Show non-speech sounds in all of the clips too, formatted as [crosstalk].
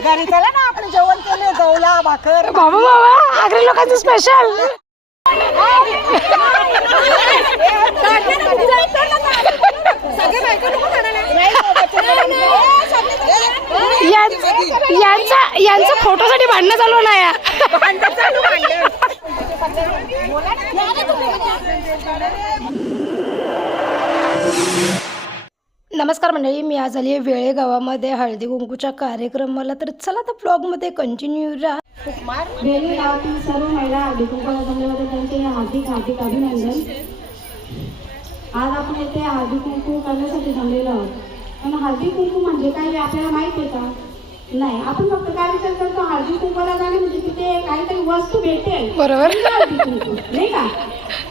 घरी चला ना आपण जेवण केले जवला भाकर. बाबा बाबा आगरी लोकांचं स्पेशल यांचा यांचा फोटोसाठी भांडणं चालू नाही या. नमस्कार मंडळी मी आज आली आहे वेळे गावामध्ये हळदी कुंकूच्या कार्यक्रमाला. तर चला आता ब्लॉगमध्ये कंटिन्यू राहा रेल्वे गावातील सर्व महिला हळदी जमल्याबद्दल त्यांचे हार्दिक हार्दिक अभिनंदन. आज आपण येथे हळदी कुंकू करण्यासाठी जमलेलो आहोत. पण हळदी कुंकू म्हणजे काय हे आपल्याला माहीत आहे का? नाही आपण फक्त काय विचार करतो? हळदी कुंकवाला जाणे म्हणजे तिथे काहीतरी वस्तू भेटेल. बरोबर. हळदी कुंकू नाही का?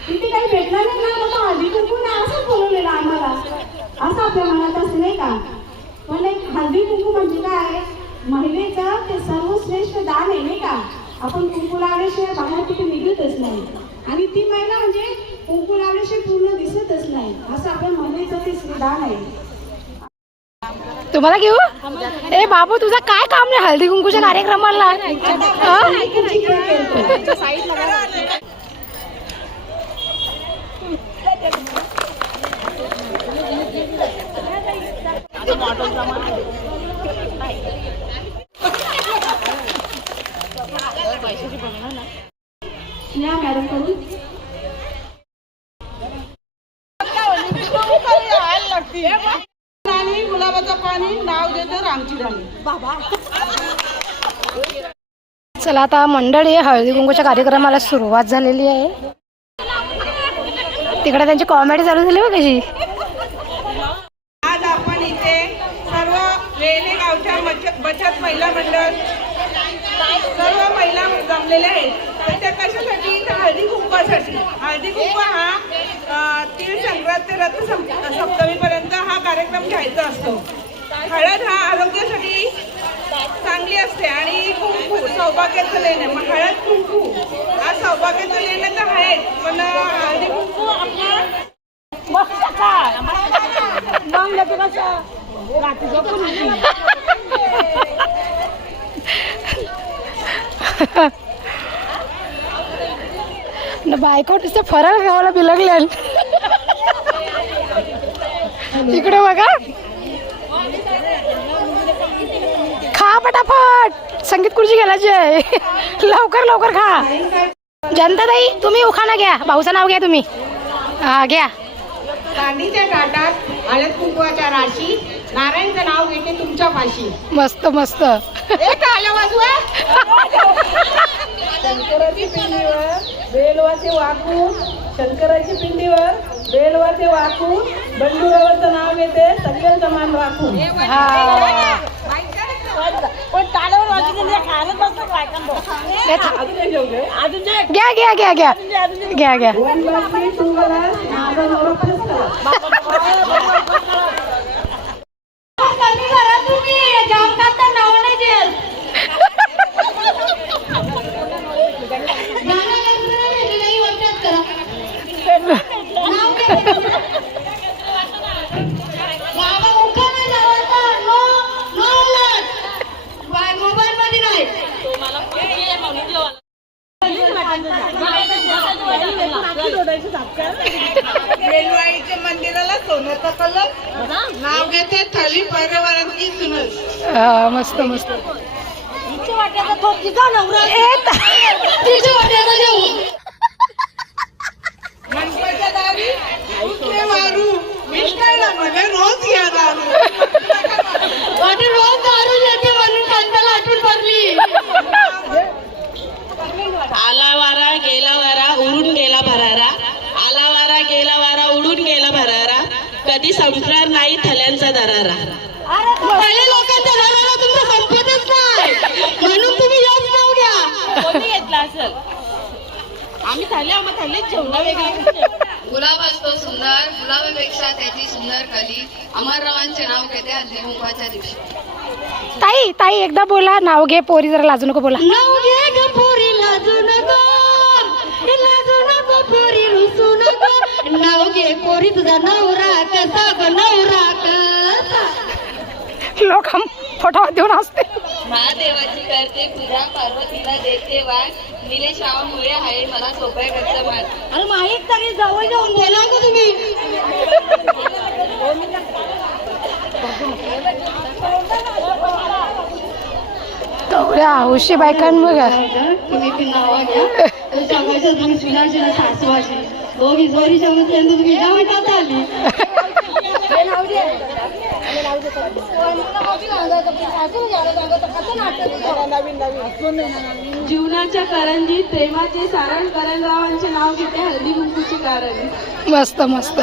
तिथे काही भेटणार नाही ना? हळदी कुंकू ना असंच बोलवलेलं आम्हाला. असं आपल्या मनात असं नाही का? पण एक हळदी कुंकू म्हणजे काय? महिलेचं ते सर्वश्रेष्ठ दान आहे नाही का? आपण कुंकू लावल्याशिवाय बाहेर कुठे निघतच नाही. आणि ती महिला म्हणजे कुंकू लावल्याशिवाय पूर्ण दिसतच नाही. असं आपल्या महिलेचं ते दान आहे. तुम्हाला घेऊ? ए बाबू तुझं काय काम नाही हळदी कुंकूच्या कार्यक्रमाला? हं? मॅडमकडून गुलाबाचं पाणी नाव रामची राणी चला आता मंडळी हळदी कुंकूच्या कार्यक्रमाला सुरुवात झालेली आहे. तिकडे त्यांची कॉमेडी चालू झाली बघ कशी आज आपण इथे सर्व वेणे गावच्या मच- बचत महिला मंडळ. सर्व महिला जमलेल्या आहेत. तर त्या कशासाठी? तर हळदी कुंकवासाठी. हळदी कुंकू हा तीळ संक्रांत ते रथ सप्तमीपर्यंत हा कार्यक्रम घ्यायचा असतो. हळद हा आरोग्यासाठी चांगली असते आणि कुंकू सौभाग्याचं लेणं. मग हळद कुंकू हा सौभाग्याचं लेणं तर आहे पण हळदी कुंकू आपल्या [laughs] बायको नुसते फराळ खावायला बिलगले इकडे बघा. खा पटापट. संगीत खुर्ची घालायची आहे. [laughs] लवकर लवकर खा. जनता ताई तुम्ही उखाणा घ्या. भाऊचं नाव घ्या तुम्ही. हा घ्या. चांदीच्या ताटात हळद कुंकवाच्या राशी नारायणचं नाव घेते तुमच्या पाशी. मस्त मस्त. एक आलं वाजवा शंकराची पिंडीवर बेलवाचे वाकून शंकराची पिंडीवर बेलवाचे वाकून बंडुरावाचं नाव घेते सगळ्यांचं मान राखून. घ्या घ्या घ्या घ्या. घ्या घ्या. नाव घेते थाली पर्यावरणाची सुनस हा, मस्त मस्त. तिच्या वाट्याला देऊ. गणपतीच्या दारी उठले मारू. विष्णाला म्हणे रोज घ्या दारू वाटी रोज दारू येते म्हणून कांद्याला आठवण पडली आला वारा गेला वारा उडून गेला भरारा आला वारा गेला वारा उडून गेला भरारा कधी संपणार नाही थल्यांचा दरारा पहिले लोकांच्या घराला तुमचं संपतच नाही म्हणून तुम्ही याच नाव घ्या कोणी घेतला असेल आम्ही थाल्या मग थालीच जेवणा वेगळे. गुलाब असतो सुंदर गुलाबापेक्षा त्याची सुंदर कली अमररावांचे नाव घेते कुंकवाच्या दिवशी. ताई ताई एकदा बोला नाव घे पोरी जरा लाजू नको बोला. नाव घे ग पोरी लाजू नको. लाजू नको पोरी रुसू नको. नाव घे पोरी तुझा नवरा कसा ग नवरा कसा? लोक फटाफट देऊन असते. महादेवाची करते पूजा पार्वतीला देते आहे मला सोप्या अरे माहीत तरी जवळ जाऊन बोला का तुम्ही? तेवढ्या हौशी बायकांमुळे तुम्ही ती नावं घ्या. तर सांगायचं तुम्ही सुनाची ना सासवाची दोघी जोरी तुम्ही जाऊन का आली. [laughs] जीवनाच्या करंजीत प्रेमाचे सारण करंजरावांचे नाव घेते हळदी कुंकूची कारण. मस्त मस्त.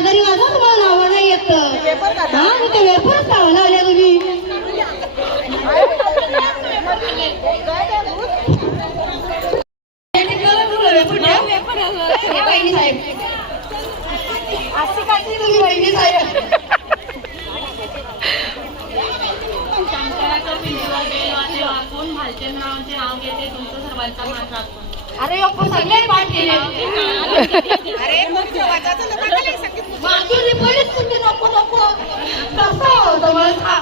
तरी माझा तुम्हाला नावं नाही येत. हा मग ते वेळपर्यंत नावं लावल्या तुम्ही. बहिणी साहेब अशी काय तुम्ही बहिणी साहेब. अरे सगळे पाठ केले नको नको. कसं होतं बाबा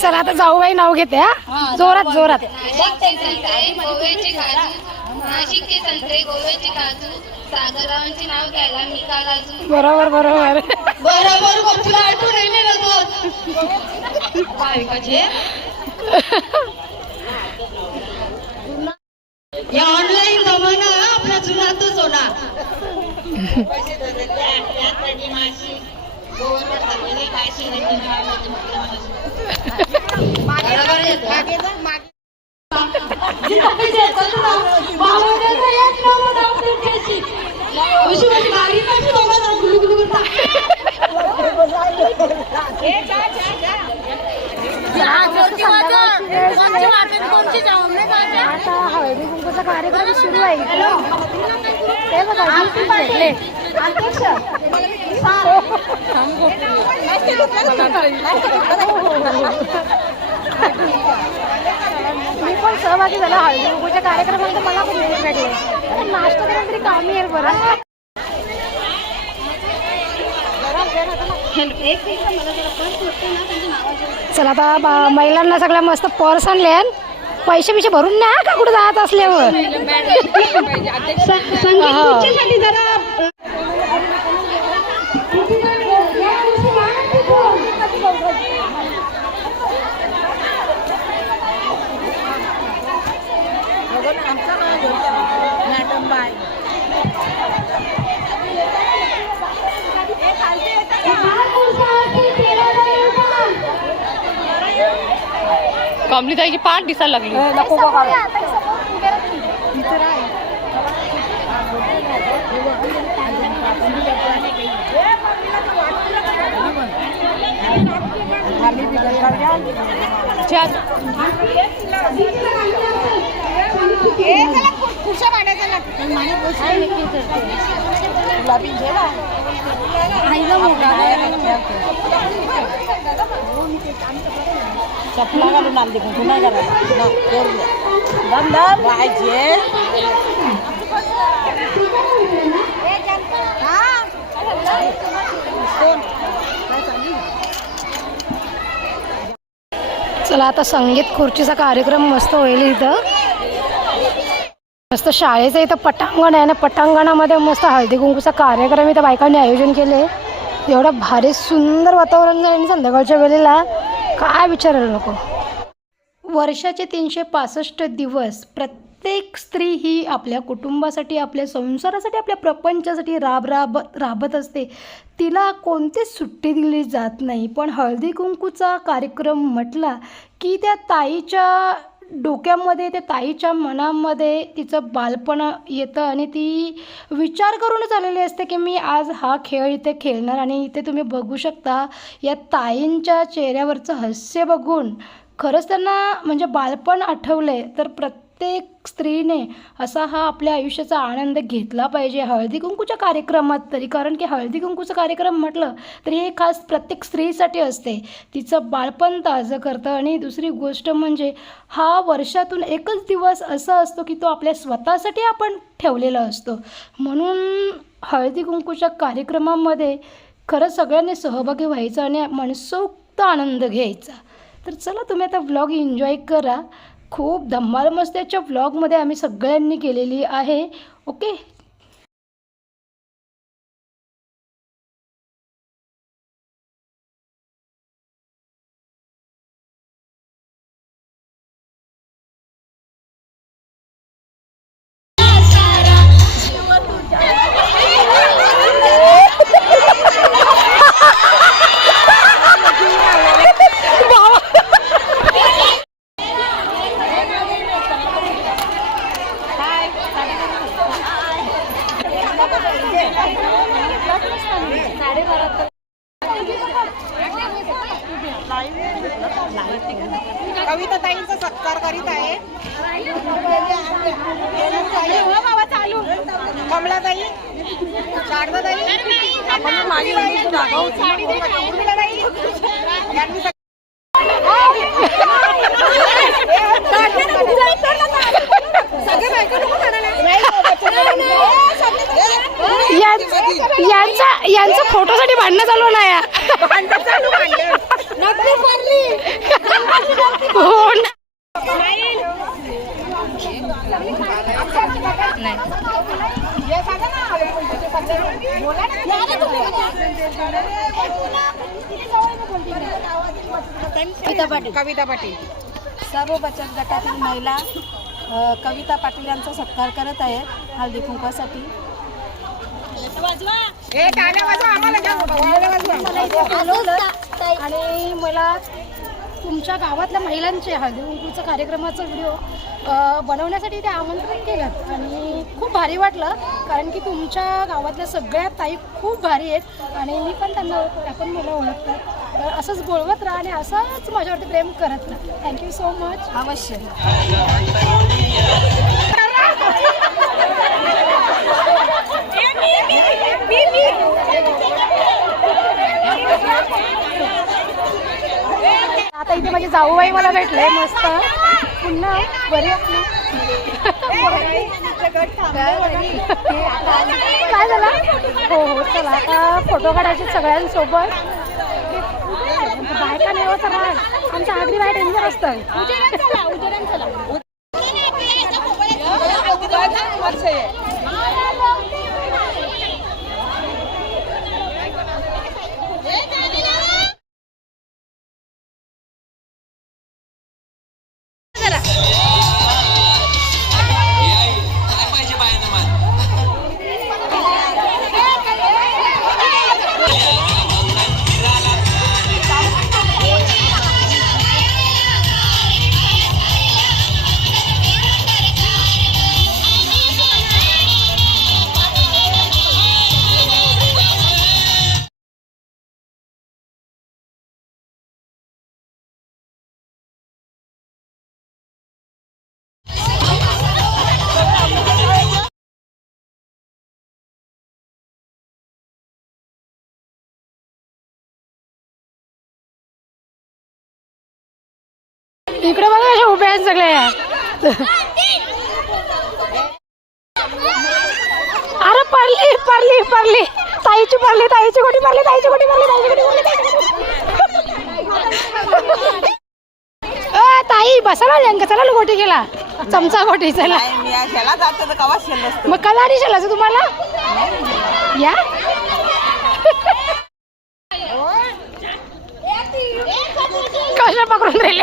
चला आता जाऊबाई नाव घेते हा. जोरात जोरात. नाशिकचे संत्रे गोव्याचे काजू. नाशिकचे संत्रे गोव्याचे काजू. सागररावांचे नाव घ्यायला मी का लाजू बरोबर बरोबर. बरोबर गो तुला आठवण आहे ना या ऑनलाईन जमाना आपला जुनातच होणार आता हळदी कुंकूचा कार्यक्रम सुरू आहे ते बघा गिफ्ट भेटले मी पण सहभागी झाला. हळदी कुंकूच्या कार्यक्रमात मला पण गिफ्ट भेटले. नाश्ता करून तरी कामी येईल बरं. चला आता बा- महिलांना सगळ्या मस्त पर्स आणले पैसे बिशे भरून न्या का कुठं जात असल्यावर हा. जरा कमली ताईची पाठ दिसायला लागली. चपला घालून दम पाहिजे चला आता संगीत खुर्चीचा कार्यक्रम मस्त होईल इथं. मस्त शाळेचं इथं पटांगण आहे ना पटांगणामध्ये मस्त हळदी कुंकूचा कार्यक्रम इथं बायकांनी आयोजन केले एवढं भारी सुंदर वातावरण झालं संध्याकाळच्या वेळेला. काय विचारायला नको? वर्षाचे तीनशे पासष्ट दिवस प्रत्येक स्त्री ही आपल्या कुटुंबासाठी आपल्या संसारासाठी आपल्या प्रपंचासाठी राब राब राबत असते. तिला कोणतीच सुट्टी दिली जात नाही. पण हळदी कुंकूचा कार्यक्रम म्हटला की त्या ताईच्या डोक्यामध्ये त्या ताईच्या मनामध्ये तिचं बालपण येतं आणि ती विचार करूनच आलेली असते की मी आज हा खेळ इथे खेळणार आणि इथे तुम्ही बघू शकता या ताईंच्या चेहऱ्यावरचं हास्य बघून खरंच त्यांना म्हणजे बालपण आठवलं आहे तर प्रत्येक प्रत्येक स्त्रीने असा हा आपल्या आयुष्याचा आनंद घेतला पाहिजे. हळदी कुंकूच्या कार्यक्रमात तरी कारण की हळदी कुंकूचा कार्यक्रम म्हटलं तरी हे खास प्रत्येक स्त्रीसाठी असते. तिचं बाळपण ताजं करतं आणि दुसरी गोष्ट म्हणजे हा वर्षातून एकच दिवस असा असतो की तो आपल्या स्वतःसाठी आपण ठेवलेला असतो. म्हणून हळदी कुंकूच्या कार्यक्रमामध्ये खरंच सगळ्यांनी सहभागी व्हायचं आणि मनसोक्त आनंद घ्यायचा. तर चला तुम्ही आता व्लॉग एन्जॉय करा. खूप धम्माल मस्त्याच्या व्लॉगमध्ये आम्ही सगळ्यांनी केलेली आहे. ओके कविता ताईंचा सत्कार करीत आहे. कमलाताई शारदाताई आपण मागे उर्मिलाताई यांनी यां- यांचा यांचा फोटोसाठी भांडणं चालू नाही या. हो ना कविता पाटील. सर्व बचत गटातील महिला कविता पाटील यांचा सत्कार करत आहे हळदी कुंकवासाठी. हे टाळ्या वाजवा आम्हाला द्या मोठा टाळ्या वाजवा मला इथे बोलवलं. आणि मला तुमच्या गावातल्या महिलांचे हळदी कुंकूचा कार्यक्रमाचा व्हिडिओ बनवण्यासाठी ते आमंत्रित केलं आणि खूप भारी वाटलं कारण की तुमच्या गावातल्या सगळ्या ताई खूप भारी आहेत आणि मी पण त्यांना आपण त्या पण मला ओळखतात. तर असंच बोलवत राहा आणि असंच माझ्यावरती प्रेम करत राहा. थँक्यू सो मच अवश्य. आता इथे माझे जाऊबाई मला भेटले मस्त. पुन्हा बरी? काय झालं? हो हो चला आता फोटो काढायचे सगळ्यांसोबत. बायका नाही होत राह आमच्या आगरी बाय डेंजर असतं इकडे बघा अशा उभ्या आहेत सगळ्या अरे पडली पडली पडली. ताईची पडली ताईची गोटी पडली ताईची गोटी पडली ताईची गोटी ताई बसा ना लेंका चला गोटी गेला चमचा गोटी चला. मग कला शेलाचं तुम्हाला? या. कशा पकडून राहिले?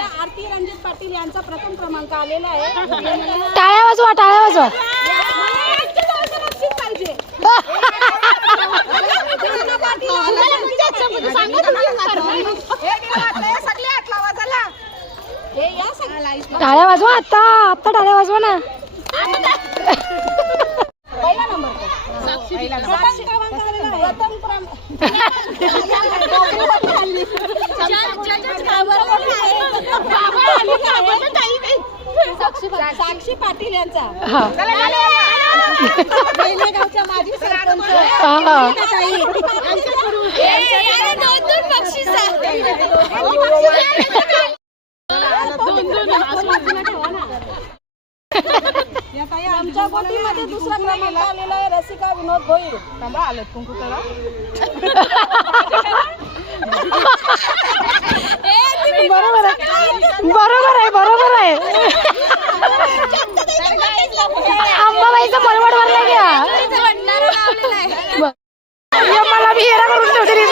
आपल्या आरती रणजित पाटील यांचा प्रथम क्रमांक आलेला आहे. टाळ्या वाजवा टाळ्या वाजवा. टाळ्या वाजवा आता आता टाळ्या वाजवा ना. पहिला नंबर. [laughs] साक्षी पाटील यांचा. हा. गावच्या माजी सरपंच. हा, हा. आमच्या बोटीमध्ये दुसरा क्रमांक आलेला आहे रसिका विनोद भोईर. थांबा आलं कुंकू करा. [laughs] बरोबर आहे. बरोबर आहे बरोबर आहे अंबाबाईचं मलवड भरला घ्या ब- या मला मी हेरा करून ठेवते रे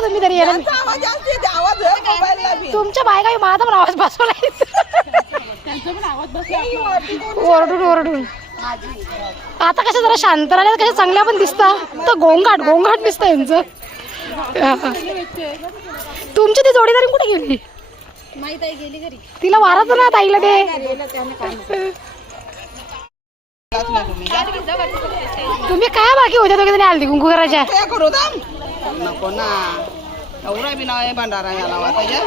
सांगा तुम्ही तरी याला आवाज असते ते आवाज आहे मोबाईलला बी. तुमच्या बायका माझा पण आवाज बसवलाय. ओरडून ओरडून. आता कशा जरा शांत राहिल्या कशा चांगल्या पण दिसता. तर गोंगाट गोंगाट दिसतं यांचं. हा. तुमची ती जोडीदारी कुठे गेली? तिला वारत ना ताईला ते. तुम्ही. काय बाकी होत्या दोघे जणी हल्दी कुंकू करायच्या काय करू दाम नको ना एवढा बी नाव आहे भंडारा याला वाटायच्या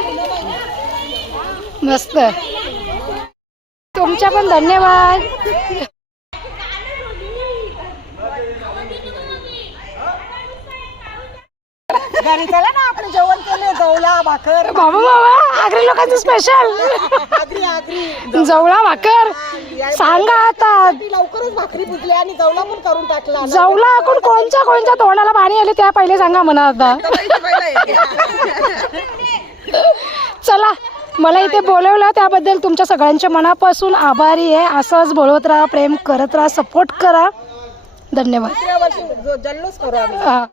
मस्त तुमच्या पण धन्यवाद घरी चला ना आपण जेवण केले जवला भाकर. बाबा बाबा आगरी लोकांचं स्पेशल आगरी आगरी. जवळा भाकर. सांगा आता. लवकरच भाकरी आणि जवला पण करून टाकला. कोण कोणच्या कोणच्या तोंडाला पाणी आले त्या पहिले सांगा म्हणा आता. चला मला इथे बोलवलं त्याबद्दल तुमच्या सगळ्यांच्या मनापासून आभारी आहे. असंच बोलवत राहा प्रेम करत राहा सपोर्ट करा. धन्यवाद. वर्षी जल्लोष करू आम्ही. हा.